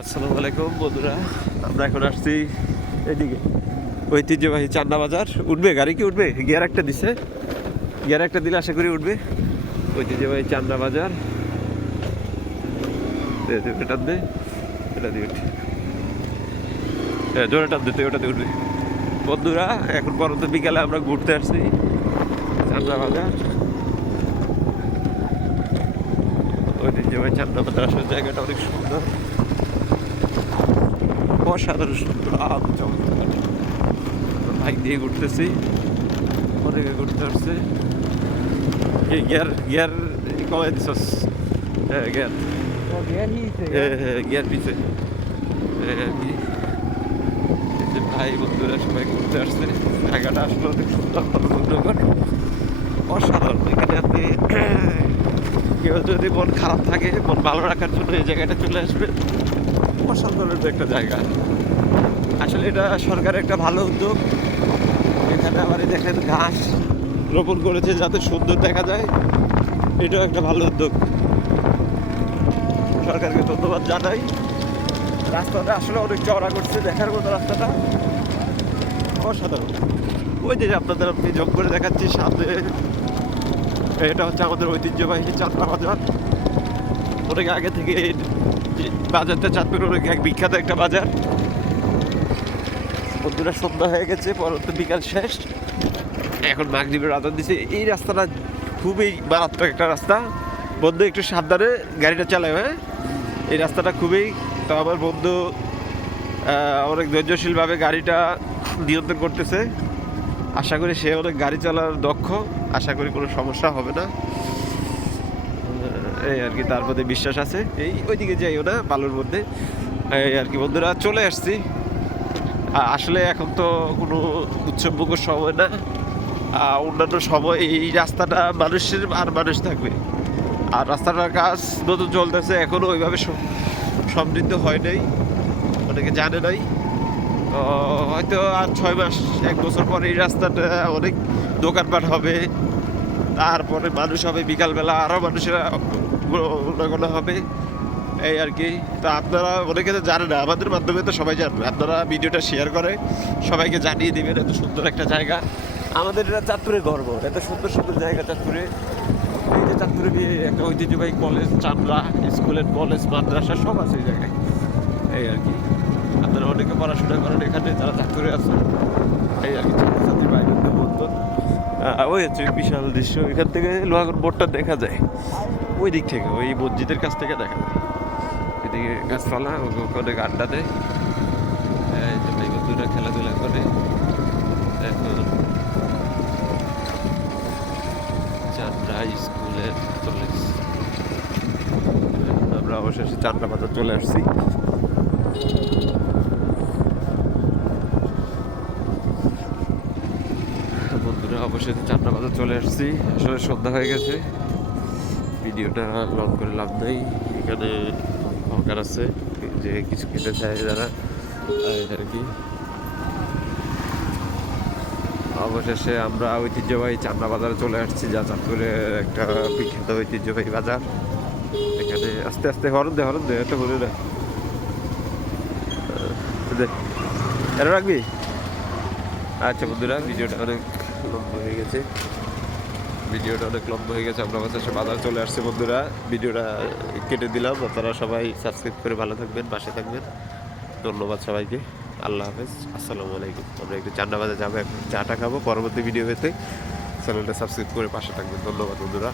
আসসালামু আলাইকুম বন্ধুরা, আমরা এখন আসছি এদিকে ঐতিহ্যবাহী চান্না বাজার। উঠবে গাড়ি, কি উঠবে? গিয়ার একটা দিছে, গিয়ার একটা দিলে আশা করি উঠবে। ঐতিহ্যবাহী চান্না বাজার, টান দে, এটা দিয়ে উঠে, হ্যাঁ জোরে টান দিতে, ওটাতে উঠবে। বন্ধুরা এখন পর্যন্ত বিকালে আমরা ঘুরতে আসছি চান্না বাজার। ঐতিহ্যবাহী চান্না বাজার আসলে জায়গাটা অনেক সুন্দর, অসাধারণ সুন্দর, আলো চমৎকার। বাইক দিয়ে ঘুরতেছি, অনেকে ঘুরতে আসছে। এই গিয়ার গিয়ার কমাই দিছস? হ্যাঁ গিয়ার, হ্যাঁ হ্যাঁ গিয়ার পিছে। ভাই বন্ধুরা সবাই ঘুরতে আসছে, জায়গাটা আসলে অনেক সুন্দর, মনোমুগ্ধকর, অসাধারণ। এখানে আপনি কেউ যদি মন খারাপ থাকে, মন ভালো রাখার জন্য এই জায়গাটা চলে আসবে। অসাধারণ একটা জায়গা, আসলে এটা সরকারের একটা ভালো উদ্যোগ। এখানে আবার দেখেন ঘাস রোপণ করেছে যাতে সুন্দর দেখা যায়, এটাও একটা ভালো উদ্যোগ। সরকারকে ধন্যবাদ জানাই। রাস্তাটা আসলে অনেক চওড়া করছে, দেখার মতো রাস্তাটা অসাধারণ। ওই যে আপনাদের আমি জব করে দেখাচ্ছি সামনে, এটা হচ্ছে আমাদের ঐতিহ্যবাহী চান্না বাজার। অনেক আগে থেকে বাজারটা চাঁদপুর অনেক এক বিখ্যাত একটা বাজার। বন্ধুরা সন্ধ্যা হয়ে গেছে, পরবর্তী বিকাল শেষ, এখন মাগরিবের আজান দিছে। এই রাস্তাটা খুবই মারাত্মক একটা রাস্তা, বন্ধু একটু সাবধানে গাড়িটা চালায়। হ্যাঁ, এই রাস্তাটা খুবই, তো আমার বন্ধু অনেক ধৈর্যশীলভাবে গাড়িটা নিয়ন্ত্রণ করতেছে। আশা করি সে অনেক গাড়ি চালার দক্ষ, আশা করি কোনো সমস্যা হবে না, এই আর কি, তার মধ্যে বিশ্বাস আছে। এই ওইদিকে যাইও না, বালুর মধ্যে। এই আর কি বন্ধুরা, চলে আসছি। আসলে এখন তো কোনো উৎসবমুখর সময় না, অন্যান্য সময় এই রাস্তাটা মানুষের আর মানুষ থাকবে। আর রাস্তাটার কাজ নতুন চলতেছে, এখনো ওইভাবে সমৃদ্ধ হয় নাই, অনেকে জানে নাই। হয়তো আর 6 মাস 1 বছর পরে এই রাস্তাটা অনেক দোকানপাট হবে, তারপরে মানুষ হবে, বিকালবেলা আরও মানুষেরা ঘোরাঘোরা হবে, এই আর কি। তা আপনারা অনেকে তো জানে না, আমাদের মাধ্যমে তো সবাই জানবে। আপনারা ভিডিওটা শেয়ার করে সবাইকে জানিয়ে দিবেন, এত সুন্দর একটা জায়গা। আমাদের এটা চাঁদপুরের গর্ব, এত সুন্দর সুন্দর জায়গা চাঁদপুরে। এই যে চাঁদপুরে একটা ঐতিহ্যবাহী কলেজ, চান্দ্রা স্কুলের কলেজ, মাদ্রাসা সব আছে এই জায়গায়, এই আর কি। আপনারা অনেকে পড়াশোনা করেন এখানে, যারা চাঁদপুরে আছে, এই আর কি। ছাত্রছাত্রী বাইরের বন্ধন, ওই হচ্ছে বিশাল দৃশ্য। এখান থেকে লোহাগড় বোর্ডটা দেখা যায়, ওই দিক থেকে, ওই মসজিদের কাছ থেকে দেখা যায়। এদিকে গাছপালা, ওখানে আড্ডা দেয়, এই বন্ধুরা খেলাধুলা করে। এখন চান্দ্রা স্কুলের কলেজ, আমরা অবশেষে চান্দ্রা বাজার চলে আসছি। বন্ধুরা অবশেষে চান্দ্রা বাজার চলে আসছি। আসলে সন্ধ্যা হয়ে গেছে, ভিডিওটা লং করে লাভ নেই। এখানে হকার আছে যে কিছু খেতে চায় যারা, আর কি। অবশেষে আমরা ঐতিহ্যবাহী চান্না বাজারে চলে আসছি, যা চাঁদপুরের একটা বিখ্যাত ঐতিহ্যবাহী বাজার। এখানে আস্তে আস্তে হরন দে এত হলে না, এটা রাখবি। আচ্ছা বন্ধুরা, ভিডিওটা অনেক লম্বা হয়ে গেছে, আমরা অবশেষে বাজার চলে আসছি। বন্ধুরা ভিডিওটা কেটে দিলাম, আপনারা সবাই সাবস্ক্রাইব করে ভালো থাকবেন, পাশে থাকবেন। ধন্যবাদ সবাইকে, আল্লাহ হাফেজ, আসসালামু আলাইকুম। আমরা একটু চান্না বাজার যাবো, এখন চাটা খাবো। পরবর্তী ভিডিও পেতে চ্যানেলটা সাবস্ক্রাইব করে পাশে থাকবেন। ধন্যবাদ বন্ধুরা।